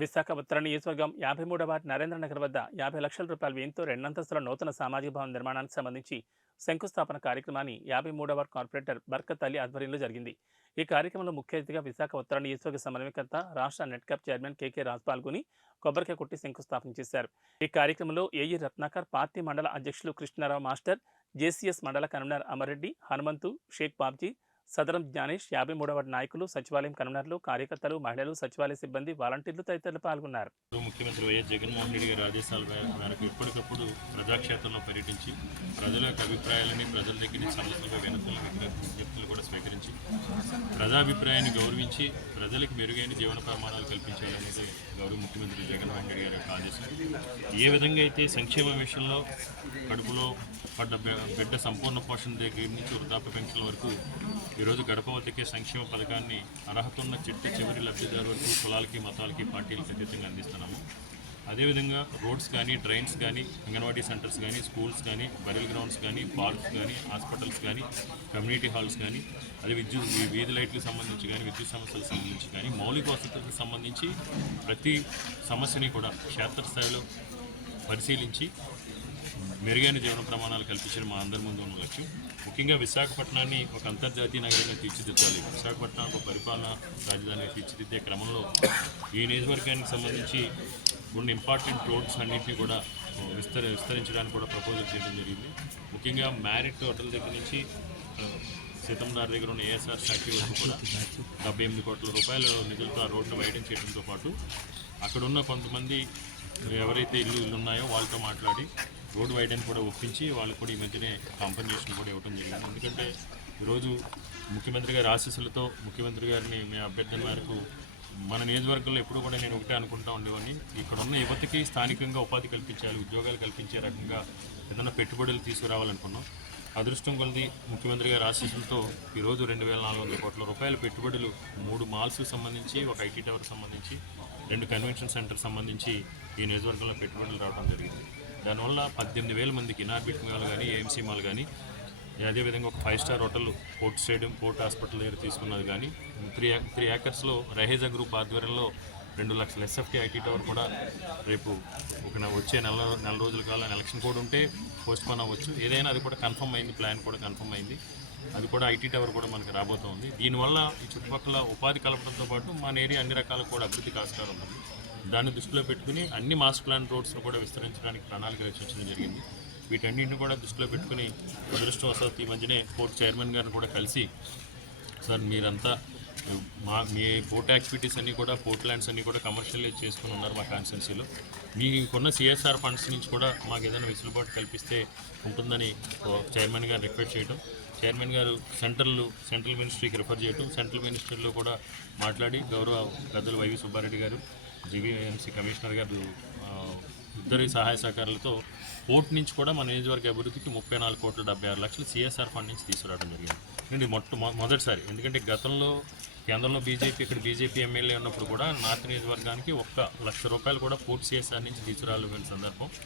విశాఖ ఉత్తర నియోజకవర్గం యాభై మూడవ వార్డు నరేంద్రనగర్ వద్ద యాభై లక్షల రూపాయల వ్యయంతో రెండంతస్తుల నూతన సామాజిక భవన నిర్మాణానికి సంబంధించి శంకుస్థాపన కార్యక్రమాన్ని యాభై మూడవ వార్డు కార్పొరేటర్ బర్కత్ అలీ ఆధ్వర్యంలో జరిగింది. ఈ కార్యక్రమంలో ముఖ్య అతిథిగా విశాఖ ఉత్తర నియోజకవర్గ సమన్వయకర్త రాష్ట్ర నెట్కప్ చైర్మన్ కేకే రాజ్ పాల్గొని కొబ్బరికాయ కొట్టి శంకుస్థాపన చేశారు. ఈ కార్యక్రమంలో ఏఈ రత్నాకర్ పార్టీ మండల అధ్యక్షులు కృష్ణారావు మాస్టర్ జేసీఎస్ మండల కన్వీనర్ అమర్రెడ్డి హనుమంతు షేక్ బాబ్జీ సదరం జ్ఞానేష్ యాభై మూడవ నాయకులు సచివాలయం కన్వీనర్లు కార్యకర్తలు మహిళలు సచివాలయ సిబ్బంది వాలంటీర్లు తదితరులు పాల్గొన్నారు. ముఖ్యమంత్రి వైఎస్ జగన్మోహన్ రెడ్డి గారి ఆదేశాల మేరకు ఎప్పటికప్పుడు ప్రజాక్షేత్రంలో పర్యటించి ప్రజల యొక్క అభిప్రాయాలని ప్రజల దగ్గర సమస్యలుగా వినతులు విజ్ఞప్తులు కూడా స్వీకరించి ప్రజాభిప్రాయాన్ని గౌరవించి ప్రజలకు మెరుగైన జీవన ప్రమాణాలు కల్పించాలనేది గౌరవ ముఖ్యమంత్రి జగన్మోహన్ రెడ్డి గారి యొక్క ఆదేశం. ఏ విధంగా అయితే సంక్షేమ విషయంలో కడుపులో పడ్డ బిడ్డ సంపూర్ణ పోషణ దగ్గర నుంచి వృద్ధాప్య పెన్షన్ వరకు ఈరోజు గడపవతికే సంక్షేమ పథకాన్ని అర్హత ఉన్న చిట్ట చివరి లబ్ధిదారు వరకు కులాలకి మతాలకి పార్టీలకు అతీతంగా అందిస్తున్నాము. అదేవిధంగా రోడ్స్ కానీ డ్రైన్స్ కానీ అంగన్వాడీ సెంటర్స్ కానీ స్కూల్స్ కానీ బరిల్ గ్రౌండ్స్ కానీ పార్క్స్ కానీ హాస్పిటల్స్ కానీ కమ్యూనిటీ హాల్స్ కానీ అదే విద్యుత్ వీధి లైట్లకు సంబంధించి కానీ విద్యుత్ సమస్యలకు సంబంధించి కానీ మౌలిక వసతులకు సంబంధించి ప్రతి సమస్యని కూడా క్షేత్రస్థాయిలో పరిశీలించి మెరుగైన జీవన ప్రమాణాలు కల్పించడం మా అందరి ముందు ఉన్న లక్ష్యం. ముఖ్యంగా విశాఖపట్నాన్ని ఒక అంతర్జాతీయ నగరంగా తీర్చిదిద్దాలి. విశాఖపట్నం ఒక పరిపాలన రాజధానిగా తీర్చిదిద్దే క్రమంలో ఈ నియోజకవర్గానికి సంబంధించి ఉన్న ఇంపార్టెంట్ రోడ్స్ అన్నింటినీ కూడా విస్తరి విస్తరించడానికి కూడా ప్రపోజల్ చేయడం జరిగింది. ముఖ్యంగా మ్యారిట్ హోటల్ దగ్గర నుంచి ఆ, సీతందార్ దగ్గర ఉన్న ఏఎస్ఆర్ ఫ్యాక్టరీ వరకు కూడా డెబ్బై ఎనిమిది కోట్ల రూపాయల నిధులతో ఆ రోడ్ను వైడన్ చేయడంతో పాటు అక్కడ ఉన్న కొంతమంది ఎవరైతే ఇల్లు ఇల్లు ఉన్నాయో వాళ్ళతో మాట్లాడి రోడ్ వైడెన్ కూడా ఒప్పించి వాళ్ళకు కూడా ఈ మధ్యనే కాంపన్సేషన్ కూడా ఇవ్వడం జరిగింది. ఎందుకంటే ఈరోజు ముఖ్యమంత్రి గారి ఆశీస్సులతో ముఖ్యమంత్రి గారిని మీ అభ్యర్థన మేరకు మన నియోజకవర్గంలో ఎప్పుడు కూడా నేను ఒకటే అనుకుంటా ఉండేవాడిని. ఇక్కడ ఉన్న యువతకి స్థానికంగా ఉపాధి కల్పించాలి ఉద్యోగాలు కల్పించే రకంగా ఏదైనా పెట్టుబడులు తీసుకురావాలనుకున్నాం. అదృష్టం కొలది ముఖ్యమంత్రి గారి ఆశీస్సులతో ఈరోజు రెండు వేల నాలుగు వందల కోట్ల రూపాయల పెట్టుబడులు మూడు మాల్స్కి సంబంధించి ఒక ఐటీ టవర్ సంబంధించి రెండు కన్వెన్షన్ సెంటర్ సంబంధించి ఈ నియోజకవర్గంలో పెట్టుబడులు రావడం జరిగింది. దానివల్ల పద్దెనిమిది వేల మందికి ఇనార్బిట్ మాల్ కానీ ఏఎంసీ మాల్ కానీ అదేవిధంగా ఒక five star hotel port stadium port hospital దగ్గర తీసుకున్నది కానీ త్రీ త్రీ ఏకర్స్లో రహేజా గ్రూప్ ఆధ్వర్యంలో రెండు లక్షల ఎస్ఎఫ్టీ ఐటీ టవర్ కూడా రేపు ఒక వచ్చే నెల నెల రోజుల కాలం ఎలక్షన్ కూడా ఉంటే పోస్ట్ పోన్ అవ్వచ్చు. ఏదైనా అది కూడా కన్ఫర్మ్ అయింది ప్లాన్ కూడా కన్ఫర్మ్ అయింది. అది కూడా ఐటీ టవర్ కూడా మనకి రాబోతోంది. దీనివల్ల ఈ చుట్టుపక్కల ఉపాధి కలపడంతో పాటు మన ఏరియా అన్ని రకాల కూడా అభివృద్ధికి ఆస్కారం ఉంది. దాన్ని దృష్టిలో పెట్టుకుని అన్ని మాస్టర్ ప్లాన్ రోడ్స్ను కూడా విస్తరించడానికి ప్రణాళిక రచించడం జరిగింది. వీటన్నింటిని కూడా దృష్టిలో పెట్టుకుని అదృష్టవశాత్ ఈ మధ్యనే పోర్ట్ చైర్మన్ గారిని కూడా కలిసి సార్ మీరంతా మా మీ పోర్ట్ యాక్టివిటీస్ అన్నీ కూడా పోర్ట్ ల్యాండ్స్ అన్నీ కూడా కమర్షియలైజ్ చేసుకుని ఉన్నారు మా కాన్స్టెన్సీలో మీకున్న సిఎస్ఆర్ ఫండ్స్ నుంచి కూడా మాకు ఏదైనా వెసులుబాటు కల్పిస్తే ఉంటుందని ఓ చైర్మన్ గారు రిక్వెస్ట్ చేయడం చైర్మన్ గారు సెంట్రల్ సెంట్రల్ మినిస్ట్రీకి రిఫర్ చేయడం సెంట్రల్ మినిస్ట్రీలో కూడా మాట్లాడి గౌరవ పెద్దలు వైవి సుబ్బారెడ్డి గారు జీవీఎంసీ కమిషనర్ గారు ఇద్దరి సహాయ సహకారాలతో ఓటు నుంచి కూడా మన నియోజకవర్గ అభివృద్ధికి ముప్పై నాలుగు కోట్ల డెబ్బై ఆరు లక్షలు సిఎస్ఆర్ ఫండ్ నుంచి తీసుకురావడం జరిగింది. ఎందుకంటే ఇది మొట్ట మొదటిసారి. ఎందుకంటే గతంలో కేంద్రంలో బీజేపీ ఇక్కడ బీజేపీ ఎమ్మెల్యే ఉన్నప్పుడు కూడా నార్త్ నియోజకవర్గానికి ఒక్క లక్ష రూపాయలు కూడా పూర్తి సిఎస్ఆర్ నుంచి తీసుకురాలేని సందర్భం.